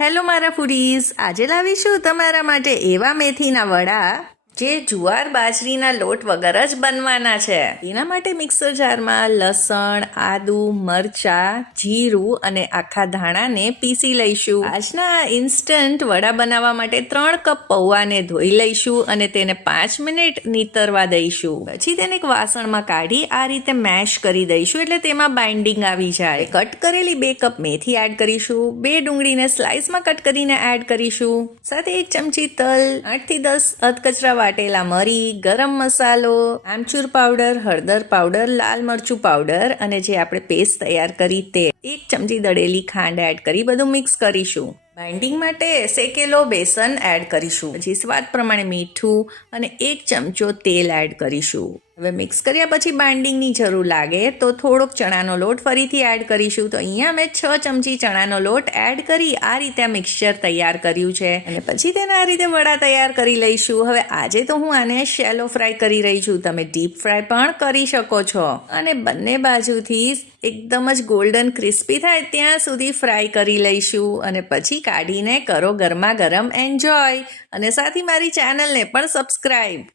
Hello મારા foodies, આજે લાવીશું તમારા માટે એવા મેથીના વડા જે જુવાર બાજરીના લોટ વગર જ બનવાના છે. એના માટે મિક્સર જારમાં લસણ, આદુ, મરચાં, જીરું અને આખા ધાણાને પીસી લઈશું. આજના ઇન્સ્ટન્ટ વડા બનાવવા માટે 3 કપ પૌવાને ધોઈ લઈશું અને તેને 5 મિનિટ નીતરવા દઈશું. પછી તેને એક વાસણમાં કાઢી આ રીતે મેશ કરી દઈશું એટલે તેમાં બાઇન્ડિંગ આવી જાય. કટ કરેલી 2 કપ મેથી એડ કરીશું. 2 ડુંગળીને સ્લાઇસમાં કટ કરીને એડ કરીશું. સાથે 1 ચમચી તલ, 8 થી 10 અધકચરા વાટેલા મરી, ગરમ મસાલો, આમચૂર પાવડર, હળદર પાવડર, લાલ મરચું પાવડર અને જે આપણે પેસ્ટ તૈયાર કરી તે 1 ચમચી દળેલી ખાંડ એડ કરી બધું મિક્સ કરીશું. બાઇન્ડિંગ માટે શેકેલો બેસન એડ કરીશું. પછી સ્વાદ પ્રમાણે મીઠું અને 1 ચમચો તેલ એડ કરીશું. હવે મિક્સ કર્યા પછી બાઇન્ડિંગની જરૂર લાગે તો થોડોક ચણાનો લોટ ફરીથી એડ કરીશું. તો અહીંયા મેં 6 ચમચી ચણાનો લોટ એડ કરી આ રીતે આ મિક્સચર તૈયાર કર્યું છે અને પછી તેના આ રીતે વડા તૈયાર કરી લઈશું. હવે આજે તો હું આને શેલો ફ્રાય કરી રહી છું. તમે ડીપ ફ્રાય પણ કરી શકો છો અને બંને બાજુથી એકદમ જ ગોલ્ડન ક્રિસ્પી થાય ત્યાં સુધી ફ્રાય કરી લઈશું અને પછી કાઢીને કરો ગરમા ગરમ એન્જોય અને સાથે મારી ચેનલને પણ સબસ્ક્રાઈબ.